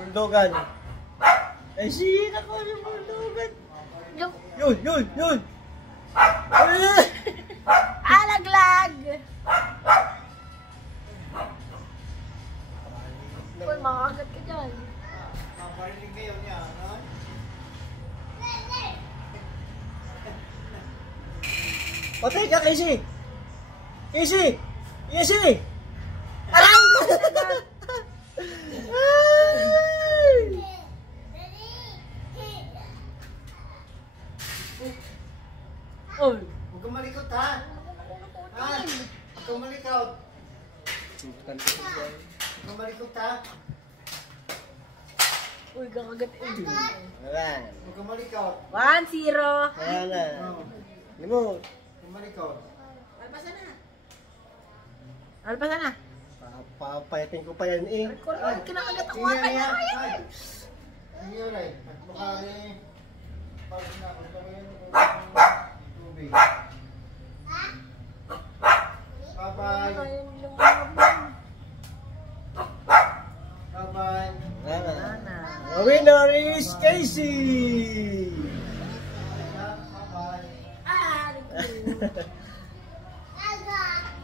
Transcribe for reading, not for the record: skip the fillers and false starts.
Buldogan. Ay, sina ko yung buldogan. Yun! Alaglag! Uy, makakagat ka dyan. Maparinig kayo niya, no? Patay ka, Casey! Casey! Aray! Uy! Huwag kang malikot, ha? Ha? Huwag kang malikot. Huwag kang malikot, ha? Uy, kakagat. Wala. Huwag kang malikot. 1-0. Wala na. Oh. Limo. Huwag kang malikot. Alpasan na. Papayatin ko pa yan eh. Ay, kinakagat ako. Sige, Ay, Ria. ay, ay. Ay. Sige, Ria. At baka rin. Pag na, kung kami tubig. Bye-bye. Bye-bye. Wala na. The winner is Casey! Bye-bye. Ah,